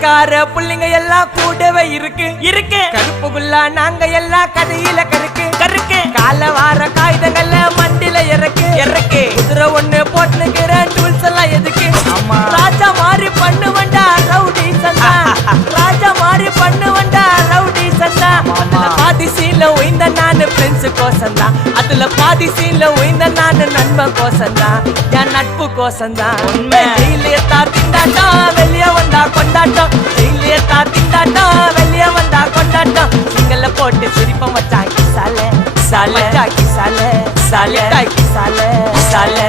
போலீஸ்கார புள்ளிங்க எல்லாம் கூடவே இருக்கு கருப்புக்குள்ள நாங்க எல்லாம் கதையில கருக்கு கால வார காகிதங்கள்ல மண்டில இறக்கு குதிரை ஒண்ணு போட்டுக்கிற டூல்ஸ் எல்லாம் எதுக்கு ராஜா மாதிரி பண்ணுவண்டா ரவுடி சந்தா ராஜா மாதிரி பண்ணுவண்டா ரவுடி சந்தா பாதி சீன்ல உயிந்த நானு ஃப்ரெண்ட்ஸ் கோசந்தா அதுல பாதி சீன்ல உயிந்த நானு நண்பன் கோசந்தா என் நட்பு கோசந்தா ஜெயிலே திண்டாட்டம் வெளியே வந்தா கொண்டாட்டம் ஜெயிலே திண்டாட்டம் வெளியே வந்தா கொண்டாட்டம் சிங்கல்ல போட்டு சிரிப்பம் வச்சாக்கி சாலே சாலே சாலே சாலே சாலே